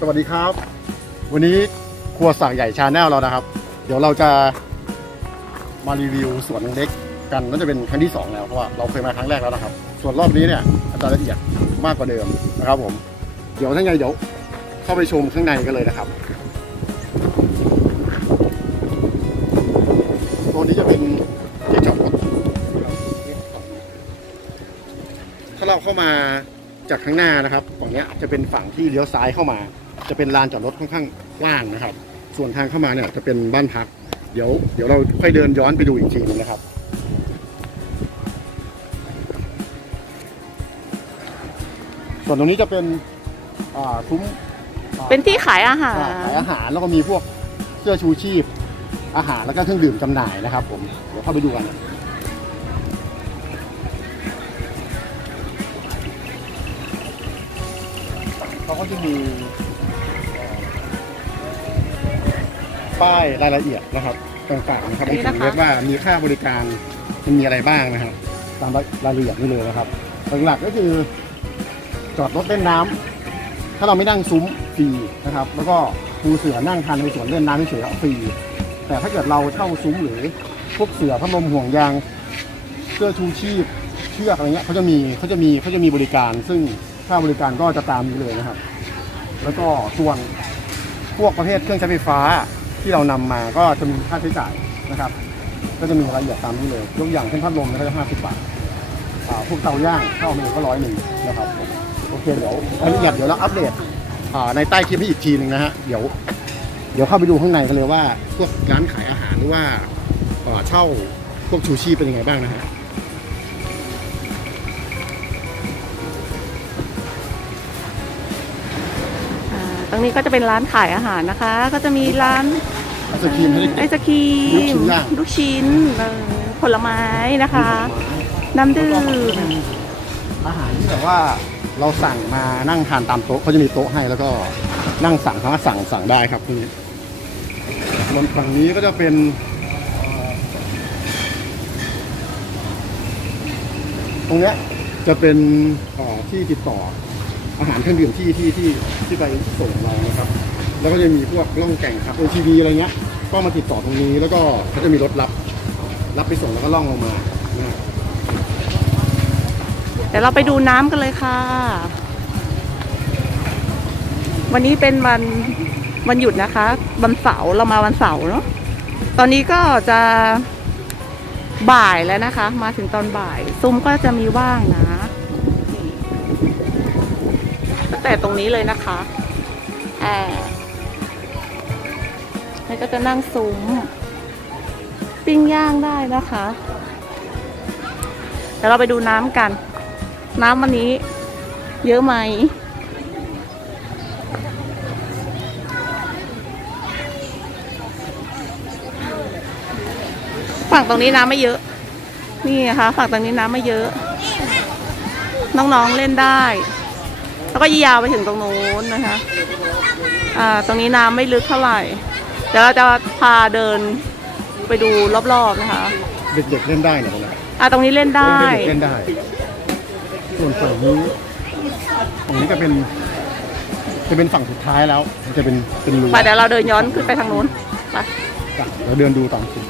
สวัสดีครับ วันนี้ครัวสั่งใหญ่ชาแนลเรานะครับ เดี๋ยวเราจะมารีวิวสวนเล็กกันน่าจะเป็นครั้งที่สองแล้วเพราะว่าเราเคยมาครั้งแรกแล้วนะครับ ส่วนรอบนี้เนี่ยอาจจะละเอียดมากกว่าเดิมนะครับผมเดี๋ยวถ้าไงเดี๋ยวเข้าไปชมข้างในกันเลยนะครับตัวนี้จะเป็นที่จอดรถถ้าเราเข้ามา จากข้างหน้านะครับฝั่งเนี้ยจะเป็นฝั่งที่เลี้ยวซ้ายเข้ามา จะเป็นลานจอดรถค่อนข้างกว้างนะครับ ส่วนทางเข้ามาเนี่ยจะเป็นบ้านพัก เดี๋ยวเดี๋ยวเราค่อยเดินย้อนไปดูอีกทีนึงนะครับส่วนตรงนี้จะเป็นอ่าซุ้มอ่าเป็นที่ขายอาหารขายอาหารแล้วก็มีพวกเสื้อชูชีพ อาหารแล้วก็เครื่องดื่มจำหน่ายนะครับ ผมเดี๋ยวเข้าไปดูกัน เขาก็จะมีเอ่อป้ายรายละเอียดนะครับต่างๆนะครับนี่มันนะคะเรียกว่ามีค่าบริการมันมีอะไรบ้างนะครับ ตามรายละเอียดนี่เลยนะครับหลักๆก็คือ จอดรถเล่นน้ำถ้าเราไม่นั่งซุ้มฟรีนะครับ แล้วก็ปูเสือนั่งทานในสวนเล่นน้ำเฉยๆฟรีแต่ถ้าเกิดเราเช่าซุ้มหรือพวกเสือพัดลมห่วงยางเสื้อชูชีพเชือกอะไรเงี้ยเขาจะมีเขาจะมีเขาจะมีบริการซึ่ง ค่าบริการก็จะตามนี้เลยนะครับ แล้วก็ส่วนพวกประเภทเครื่องใช้ไฟฟ้าที่เรานำมาก็จะมีค่าใช้จ่ายนะครับ ก็จะมีรายละเอียดตามนี้เลยยกอย่างเช่นพัดลมนี่ยก็จะห้าสิบบาทพวกเตาย่างเข้ามาเลยก็ร้อยหนึ่งนะครับโอเคเดี๋ยวรายละเอียดเดี๋ยวเราอัปเดตในใต้คลิปให้อีกทีหนึ่งนะฮะเดี๋ยวเดี๋ยวเข้าไปดูข้างในกันเลยว่า พวกร้านขายอาหารหรือว่าเช่าพวกชูชีพเป็นยังไงบ้างนะฮะ ตรงนี้ก็จะเป็นร้านขายอาหารนะคะ ก็จะมีร้านไอศครีมให้ไอศครีมลูกชิ้นย่างลูกชิ้นเอ่อผลไม้นะคะ น้ำดื่มอาหารที่แบบว่าเราสั่งมานั่งทานตามโต๊ะเขาจะมีโต๊ะให้แล้วก็นั่งสั่งสามารถสั่งสั่งได้ครับตรงนี้ส่วนฝั่งนี้ก็จะเป็นเอ่อตรงเนี้ยจะเป็นเอ่อที่ติดต่ออาหาร เครื่องดื่มที่ที่ที่ที่ไปส่งเรานะครับ แล้วก็จะมีพวกล่องแก่งครับโอทีวีอะไรเงี้ย ก็มาติดต่อตรงนี้แล้วก็เขาจะมีรถรับ รับไปส่งแล้วก็ล่องลงมานะเดี๋ยวเราไปดูน้ำกันเลยค่ะ วันนี้เป็นวันวันหยุดนะคะ วันเสาร์เรามาวันเสาร์เนาะ ตอนนี้ก็จะบ่ายแล้วนะคะ มาถึงตอนบ่ายซุ้มก็จะมีว่างนะ แต่ตรงนี้เลยนะคะแอร์แล้วก็จะนั่งซุ้มปิ้งย่างได้นะคะ เดี๋ยวเราไปดูน้ำกัน น้ำวันนี้เยอะไหมฝั่งตรงนี้น้ำไม่เยอะ นี่นะคะ ฝั่งตรงนี้น้ำไม่เยอะ น้องๆเล่นได้ แล้วก็ยาวไปถึงตรงนู้นนะคะอ่าตรงนี้น้ำไม่ลึกเท่าไหร่ เดี๋ยวเราจะพาเดินไปดูรอบๆนะคะเด็กๆเล่นได้เนี่ยตรงนั้นอ่าตรงนี้เล่นได้เด็กๆเล่นได้ ส่วนฝั่งนี้ฝั่งนี้จะเป็น จะเป็นฝั่งสุดท้ายแล้วมันจะเป็นเป็นรูไปเดี๋ยวเราเดินย้อนขึ้นไปทางนู้นไปเราเดินดูตามสิ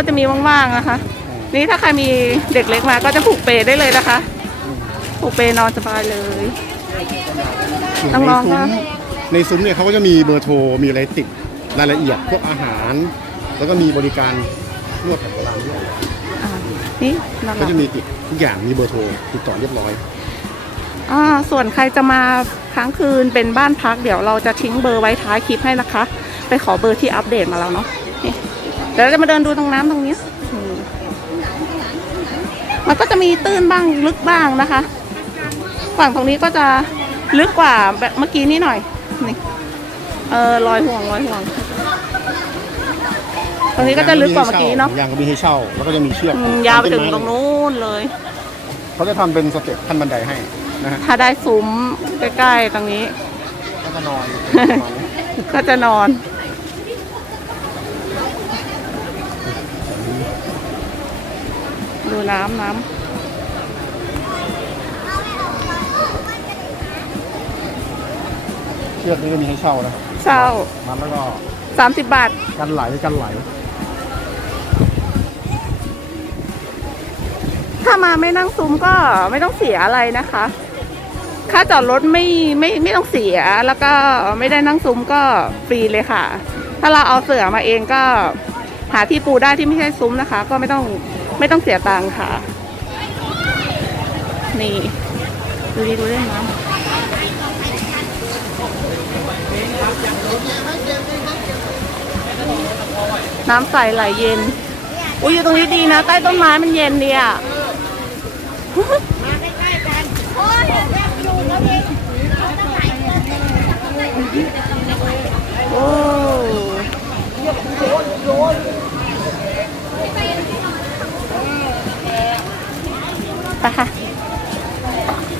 ก็จะมีว่างๆนะคะ นี่ถ้าใครมีเด็กเล็กมาก็จะผูกเปได้เลยนะคะ ผูกเปนอนสบายเลยส่วนน้ในองๆซุ้ก็มในซุ้มเนี่ยเขาก็จะมีเบอร์โทรมีอะไรติดรายละเอียดพวกอาหาร แล้วก็มีบริการนวดแผนโบราณด้วยอ่านี่นะก็คะจะมีติดทุกอย่างมีเบอร์โทรติดต่อเรียบร้อย อ่าส่วนใครจะมาค้างคืนเป็นบ้านพักเดี๋ยวเราจะทิ้งเบอร์ไว้ท้ายคลิปให้นะคะ ไปขอเบอร์ที่อัปเดตมาแล้วเนาะนี่ เดี๋ยวเราจะมาเดินดูตรงน้ำตรงนี้อืมมันก็จะมีตื้นบ้างลึกบ้างนะคะ ฝั่งตรงนี้ก็จะลึกกว่าแบบเมื่อกี้นี้หน่อย นี่ เออลอยห่วงลอยห่วงรงนี้ก็จะลึกกว่าเมื่อกี้เนาะยางก็มีให้เช่า แล้วก็จะมีเชือกอืมยาวไปถึงตรงนู้นเลย เขาจะทำเป็นสเต็ปขั้นบันไดให้นะฮะถ้าได้ซุ้มใกล้ๆตรงนี้ ก็จะนอนประมาณนี้ก็จะนอน น้ำน้เชือกนี้ก็มีให้เช่านะำเช่ามันแล้วก็สามสิบบาท กันไหลกันไหล ถ้ามาไม่นั่งซุ้มก็ไม่ต้องเสียอะไรนะคะ ค่าจอดรถไม่ไม่ไม่ต้องเสีย แล้วก็ไม่ได้นั่งซุ้มก็ฟรีเลยค่ะ ถ้าเราเอาเสือมาเองก็หาที่ปูได้ที่ไม่ใช่ซุ้มนะคะ ก็ไม่ต้อง ไม่ต้องเสียตังค์ค่ะ นี่ ดูดิดูเล่นน้ำน้ำใสไหลเย็น อุ้ยอยู่ตรงนี้ดีนะ ใต้ต้นไม้มันเย็นดีอะโอ้ ไปค่ะ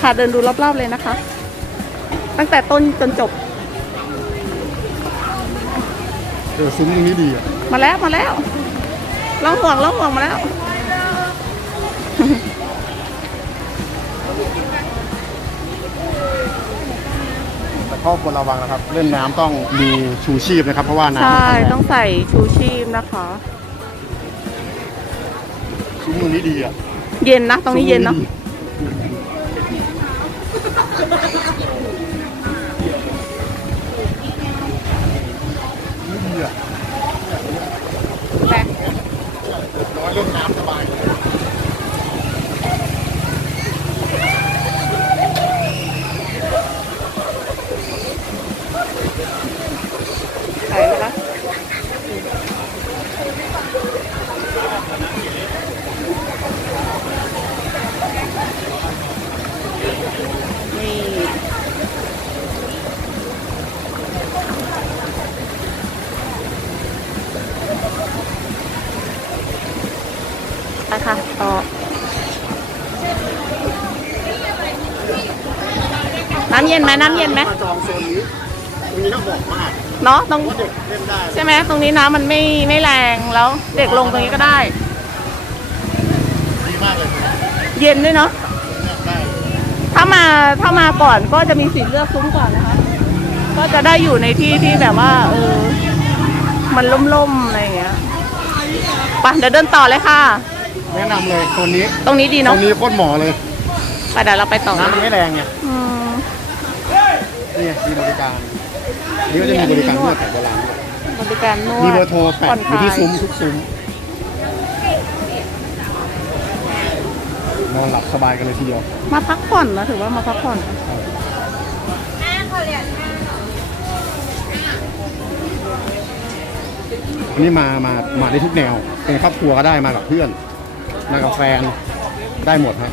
ค่ะเดินดูรอบๆเลยนะคะ ตั้งแต่ต้นจนจบ เออซุ้มตรงนี้ดีอะมาแล้วมาแล้วล่องห่วงล่องห่วงมาแล้ว แต่ข้อควรระวังนะครับ เล่นน้ำต้องมีชูชีพนะครับ เพราะว่าน้ำใช่ มันแรงต้องใส่ชูชีพนะคะ ซุ้มตรงนี้ดีอะ เย็นนะ ตรงนี้เย็นเนาะนี่ดีอะแปะน้อยเล่นน้ำสบาย ใส่ไปแล้วนี่ ไปค่ะต่อ น้ำ เย็นไหมน้ำเย็นไหมมาจองโซนนี้ตรงนี้น่าบอกมากเนาะตรงว่าเด็กเล่นได้ใช่ไหมตรงนี้น้ำมันไม่ไม่แรงแล้ว เด็กลงตรงนี้ก็ได้ ดีมากเลยเย็นด้วยเนาะได้ถ้ามาถ้ามาก่อนก็จะมีสิทธิ์เลือกซุ้มก่อนนะคะ ก็จะได้อยู่ในที่ที่แบบว่าเออมันล่มๆอะไรอย่างเงี้ยไปเดี๋ยวเดินต่อเลยค่ะ แนะนำเลยโซนนี้ตรงนี้ดีตรเนาะงนี้โคตรเหมาะเลยไปเดี๋ยวเราไปต่อน้ำมันไม่แรงไง อืม นี่ไงมีบริการนี่ก็จะมีบริการนวดแผนโบราณด้วยบริการนวดมีเบอร์โทรแปะผ่อนอคยู่ลาที่ยซุ้มทุกซุ้มนอนหลับสบายกันเลยทีเดียวมาพักผ่อนนะถือว่ามาพักผ่อน อันนี้มามามาได้ทุกแนว เป็นครอบครัวก็ได้มากับเพื่อน มากับแฟนได้หมดฮะ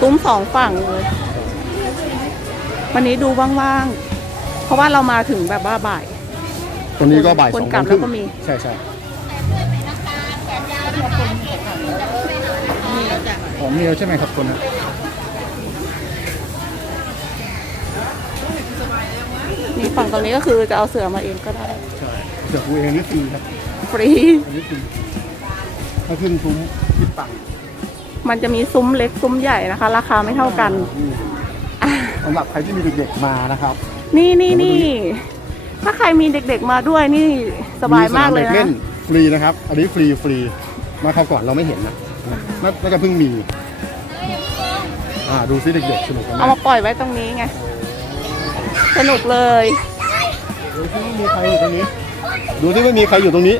ซุ้มสองฝั่งเลย วันนี้ดูว่างๆ เพราะว่าเรามาถึงแบบว่าบ่าย ตรงนี้ก็บ่ายคนสองกลัโมบงครึ่งแล้วก็มีใช่ใช่ของมีแล้วใช่ไหมครับคนนะนี่ฝั่งตรงนี้ก็คือจะเอาเสือมาเองก็ได้ใช่เสือกูเองนี่ฟรีครับ ฟรีอันนี้ฟรีถ้าขึ้นซุ้ม คิดตังค์มันจะมีซุ้มเล็กซุ้มใหญ่นะคะ ราคาไม่เท่ากันนี่สำหรับใครที่มีเด็กๆมานะครับนี่นี่นี่ถ้าใครมีเด็กๆมาด้วยนี่สบายมากเลยด็นะเล่นฟรีนะครับ อันนี้ฟรีฟรีมาเข้าวก่อนเราไม่เห็นนะน่าน่าจะเพิ่งมีอ่าดูซิเด็กๆสนุกกันไหมเอามาปล่อยไว้ตรงนี้ไงสนุกเลยดูซิว่ามีใครอยู่ตรงนี้ ดูซิว่ามีใครอยู่ตรงนี้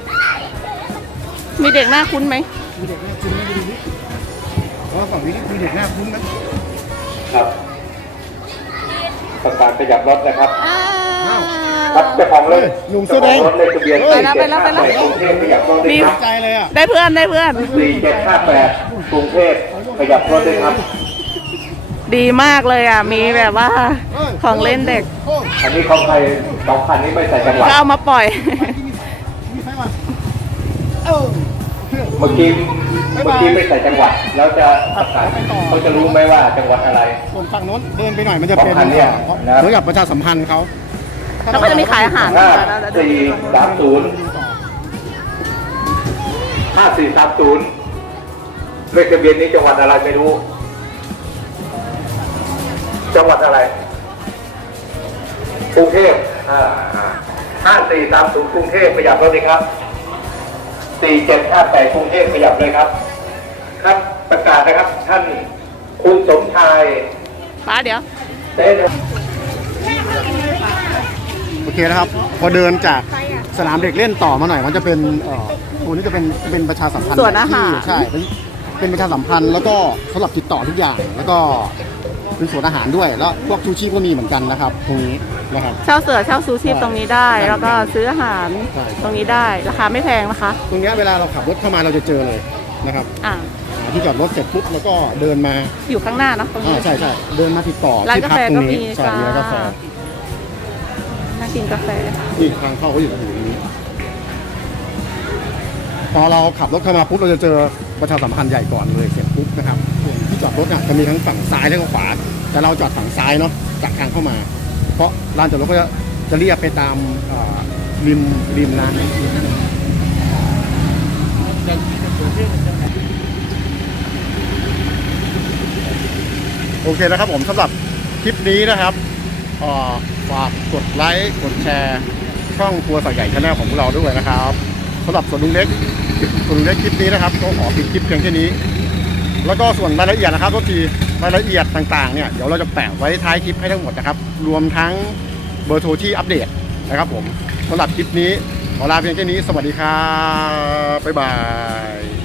มีเด็กหน้าคุ้นไหม มีเด็กหน้าคุ้นไหมดูดิเพราะว่าฝั่งนี้มีเด็กหน้าคุ้นไหมครับประกาศขยับรถนะครับอ้าครับเจ้าของรถหนุ่มเสื้อแดงเจ้าของรถเลขทะเบียนไปแล้วไปแล้วไปแล้วในกรุงเทพขยับรถด้วยครับใจเลยอะได้เพื่อนได้เพื่อนสี่เจ็ดห้าแปดกรุงเทพขยับรถด้วยครับ ดีมากเลยอะ มีแบบว่าของเล่นเด็กโอ้อันนี้ของใครสองคันนี้ไม่ใส่จังหวัดก็เอามาปล่อย มื่อกี้เมื่อกี้ไม่ใส่จังหวัดแล้วจะประสานเขาจะรู้ไหมว่าจังหวัดอะไร ส่วนฝั่งนู้นเดินไปหน่อยมันจะเป็นขพันเนี่ยนะครับ เหกบประชาสัมพันธ์เขาแล้วก็จะมีขายอาหารห้าสี่สามศูนย์ห้าสี่สามศูนย์เลขทะเบียนนี้จังหวัดอะไรไม่รู้ จังหวัดอะไรกรุงเทพห้าสี่สามศูนย์กรุงเทพประหยัดรถดีครับ 4758กรุงเทพขยับเลยครับ ครับประกาศนะครับท่านคุณสมชายป้าเดี๋ยวโอเคนะครับ พอเดินจากสนามเด็กเล่นต่อมาหน่อย มันจะเป็นตัวนี้จะเป็นเป็นประชาสัมพันธ์ส่วนอาหารใช่เป็นประชาสัมพันธ์แล้วก็สำหรับติดต่อทุกอย่าง แล้วก็เป็นส่วนอาหารด้วยแล้วพวกชูชีพก็มีเหมือนกันนะครับตรงนี้ นะครับเช่าเสือเช่าซูชีพตรงนี้ได้ใช่แล้วก็ซื้ออาหารใช่ ตรงนี้ได้ราคาไม่แพงนะคะ ตรงเนี้ยเวลาเราขับรถเข้ามาเราจะเจอเลยนะครับอ่าอ่าที่จอดรถเสร็จปุ๊บแล้วก็เดินมาอยู่ข้างหน้าเนอะตรงอ่านี้ ใช่ใช่เดินมาติดต่อร้านที่กาพักแฟตรก็งนี้มีใช่จ้ามีร้านกาแฟนั่งกินกาแฟนี่ทางเข้าก็อยู่ตรงนี้พอเราขับรถเข้ามาปุ๊บเราจะเจอประชาสัมพันธ์ใหญ่ก่อนเลยเสร็จปุ๊บนะครับส่วนที่จอดรถเนี่ยจะมีทั้งฝั่งซ้ายและขวา แต่เราจอดฝั่งซ้ายเนาะจากทางเข้ามา เพราะลานจอดรถก็จะจะเรียบไปตามริมริมน้ำโอเคนะครับผมสำหรับคลิปนี้นะครับฝากกดไลค์กดแชร์ช่องครัวใส่ใหญ่ชาแนลของพวกเราด้วยนะครับสำหรับส่วนลุงเล็กส่วนลุงเล็กคลิปนี้นะครับก็ขอปิดคลิปเพียงแค่นี้ แล้วก็ส่วนรายละเอียดนะครับก็ที รายละเอียดต่างๆเนี่ยเดี๋ยวเราจะแปะไว้ท้ายคลิปให้ทั้งหมดนะครับ รวมทั้งเบอร์โทรที่อัปเดตนะครับผมสำหรับคลิปนี้ขอลาเพียงแค่นี้ สวัสดีครับบ๊ายบาย